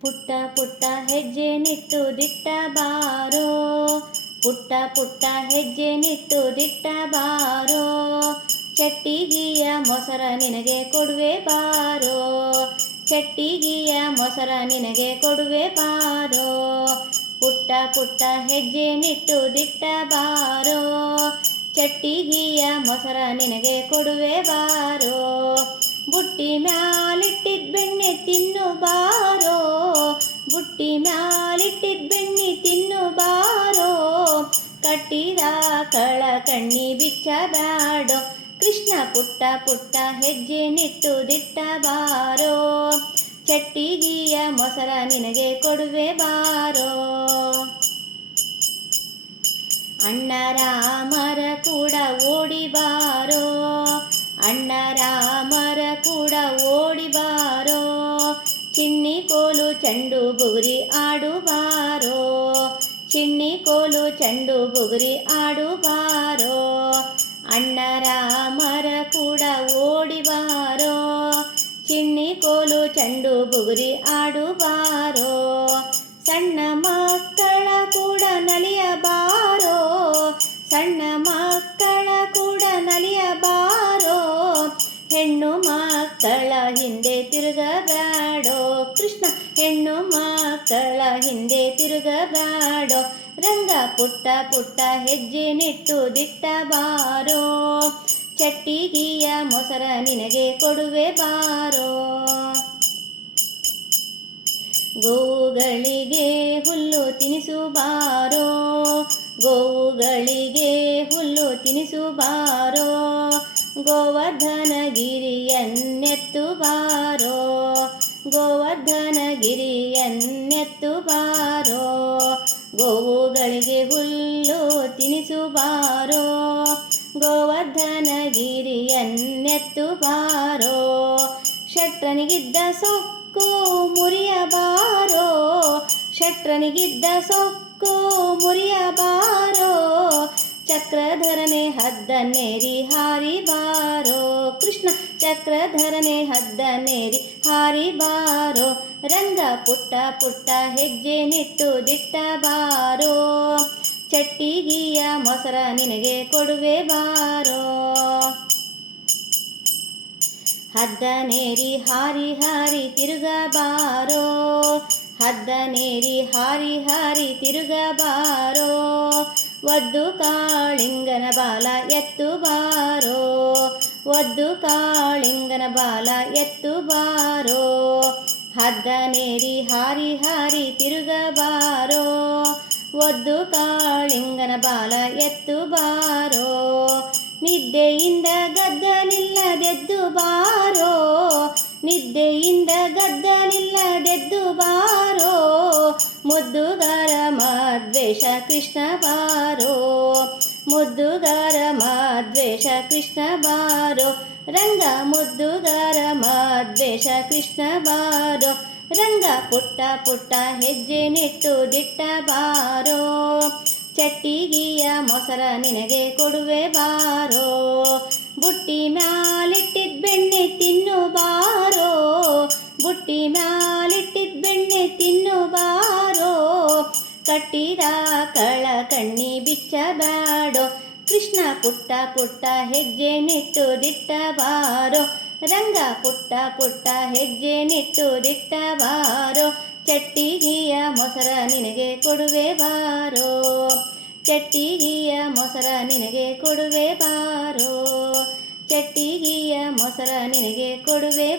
ಪುಟ್ಟ ಪುಟ್ಟ ಹೆಜ್ಜೆ ನಿಟ್ಟು ದಿಟ್ಟ ಬಾರೋ. ಪುಟ್ಟ ಪುಟ್ಟ ಹೆಜ್ಜೆ ನಿಟ್ಟು ದಿಟ್ಟ ಬಾರೋ. ಚಟ್ಟಿಗಿಯ ಮೊಸರ ನಿನಗೆ ಕೊಡುವೆ ಬಾರೋ. ಚಟ್ಟಿಗಿಯ ಮೊಸರ ನಿನಗೆ ಕೊಡುವೆ ಬಾರೋ. ಪುಟ್ಟ ಪುಟ್ಟ ಹೆಜ್ಜೆ ನಿಟ್ಟು ದಿಟ್ಟ ಬಾರೋ. ಚಟ್ಟಿಗಿಯ ಮೊಸರ ನಿನಗೆ ಕೊಡುವೆ ಬಾರೋ. ಬುಟ್ಟಿ ಮ್ಯಾಲಿಟ್ಟಿದ್ ಬೆಣ್ಣೆ ತಿನ್ನು ಬಾರೋ. ಬುಟ್ಟಿ ಮ್ಯಾಲಿಟ್ಟಿದ್ ಬೆಣ್ಣೆ ತಿನ್ನು ಬಾರೋ. ಕಟ್ಟಿದ ಕಳ ಕಣ್ಣಿ ಬಿಚ್ಚಬ್ಯಾಡೋ. ಕೃಷ್ಣ ಪುಟ್ಟ ಪುಟ್ಟ ಹೆಜ್ಜೆ ನಿಟ್ಟು ಬಾರೋ. ಚಟ್ಟಿಗಿಯ ಮೊಸರ ನಿನಗೆ ಕೊಡುವೆ ಬಾರೋ. ಅಣ್ಣ ರಾಮರ ಚಂಡು ಬುಗುರಿ ಆಡುವಾರೋ? ಚಿಣ್ಣಿ ಕೋಲು ಚಂಡು ಬುಗುರಿ ಆಡುವಾರೋ? ಅಣ್ಣರ ಮರ ಕೂಡ ಓಡಿ ಚಿಣ್ಣಿ ಕೋಲು ಚಂಡು ಬುಗುರಿ ಆಡುವಾರೋ? ಸಣ್ಣ ಮಕ್ಕಳ ಕೂಡ ನಲಿಯಬಾರೋ? ಸಣ್ಣ ಮಕ್ಕಳ ಕೂಡ ನಲಿಯಬಾರೋ? ಹೆಣ್ಣು ಮಕ್ಕಳ ಹಿಂದೆ ತಿರುಗಬೇಡೋ? ಹೆಣ್ಣು ಮಕ್ಕಳ ಹಿಂದೆ ತಿರುಗಬಾಡೋ, ರಂಗ ಪುಟ್ಟ ಪುಟ್ಟ ಹೆಜ್ಜೆ ನೆಟ್ಟು ದಿಟ್ಟ ಬಾರೋ ಚಟ್ಟಿಗಿಯ ಮೊಸರ ನಿನಗೆ ಕೊಡುವೆ ಬಾರೋ. ಗೋವುಗಳಿಗೆ ಹುಲ್ಲು ತಿನಿಸು ಬಾರೋ ಗೋವುಗಳಿಗೆ ಹುಲ್ಲು ತಿನಿಸು ಬಾರೋ ಗೋವರ್ಧನಗಿರಿಯನ್ನೆತ್ತು ಬಾರೋ ಗೋವರ್ಧನಗಿರಿಯನ್ನೆತ್ತು ಬಾರೋ, ಗೋವುಗಳಿಗೆ ಹುಲ್ಲು ತಿನಿಸು ಬಾರೋ, ಗೋವರ್ಧನಗಿರಿಯನ್ನೆತ್ತು ಬಾರೋ, ಶಟ್ರನಿಗಿದ್ದ ಸೊಕ್ಕು ಮುರಿಯಬಾರೋ, ಶಟ್ರನಿಗಿದ್ದ ಸೊಕ್ಕು ಮುರಿಯಬಾರೋ, ಚಕ್ರಧರನೆ ಹದ್ದನೇರಿ ಹಾರಿ ಬಾರೋ, ಕೃಷ್ಣ ಚಕ್ರಧರನೆ ಹದ್ದನೇರಿ ಹಾರಿ ಬಾರೋ, ರಂಗ ಪುಟ್ಟ ಪುಟ್ಟ ಹೆಜ್ಜೆ ನಿಟ್ಟು ದಿಟ್ಟ ಬಾರೋ. ಚಟ್ಟಿಗಿಯ ಮೊಸರ ನಿನಗೆ ಕೊಡುವೆ ಬಾರೋ. ಹದ್ದನೇರಿ ಹಾರಿ ಹಾರಿ ತಿರುಗಬಾರೋ ಹದ್ದನೇರಿ ಹಾರಿ ಹಾರಿ ತಿರುಗಬಾರೋ ಒದ್ದು ಕಾಳಿಂಗನ ಬಾಲ ಎತ್ತು ಬಾರೋ. ಒದ್ದು ಕಾಳಿಂಗನ ಬಾಲ ಎತ್ತು ಬಾರೋ. ಹದ್ದನೇರಿ ಹಾರಿ ಹಾರಿ ತಿರುಗಬಾರೋ ಒದ್ದು ಕಾಳಿಂಗನ ಬಾಲ ಎತ್ತು ಬಾರೋ. ನಿದ್ದೆಯಿಂದ ಗದ್ದಲಿಲ್ಲದೆದ್ದು ಬಾರೋ. ನಿದ್ದೆಯಿಂದ ಗದ್ದಲಿಲ್ಲದೆದ್ದು ಬಾರೋ. ಮುದ್ದುಗಾರ ಮದ್ವೇಷ ಕೃಷ್ಣ ಬಾರೋ. ಮುದ್ದುಗಾರ ಮದ್ವೇಷ ಕೃಷ್ಣ ಬಾರೋ. ರಂಗ ಮುದ್ದುಗಾರ ಮಾದ್ವೇಷ ಕೃಷ್ಣ ಬಾರೋ. ರಂಗ ಪುಟ್ಟ ಪುಟ್ಟ ಹೆಜ್ಜೆ ನಿಟ್ಟು ದಿಟ್ಟ ಬಾರೋ. ಚಟ್ಟಿಗಿಯ ಮೊಸರ ನಿನಗೆ ಕೊಡುವೆ ಬಾರೋ. ಬುಟ್ಟಿ ಮ್ಯಾಲಿಟ್ಟಿದ್ ಬೆಣ್ಣೆ ತಿನ್ನು ಬಾರೋ. ಬುಟ್ಟಿ ಮ್ಯಾಲಿಟ್ಟಿದ್ ಬೆಣ್ಣೆ ತಿನ್ನು ಬಾರೋ. ಕಟ್ಟಿದ ಕಳ ಕಣ್ಣಿ ಬಿಚ್ಚಬೇಡೋ. ಕೃಷ್ಣ ಪುಟ್ಟ ಪುಟ್ಟ ಹೆಜ್ಜೆ ನಿಟ್ಟು ದಿಟ್ಟ ಬಾರೋ. ರಂಗ ಪುಟ್ಟ ಪುಟ್ಟ ಹೆಜ್ಜೆ ನಿಟ್ಟು ದಿಟ್ಟ ಬಾರೋ. ಚಟ್ಟಿಗಿಯ ಮೊಸರ ನಿನಗೆ ಕೊಡುವೆ ಬಾರೋ. ಚಟ್ಟಿಗಿಯ ಮೊಸರ ನಿನಗೆ ಕೊಡುವೆ ಬಾರೋ. ಚಟ್ಟಿಗಿಯ ಮೊಸರ ನಿನಗೆ ಕೊಡುವೆ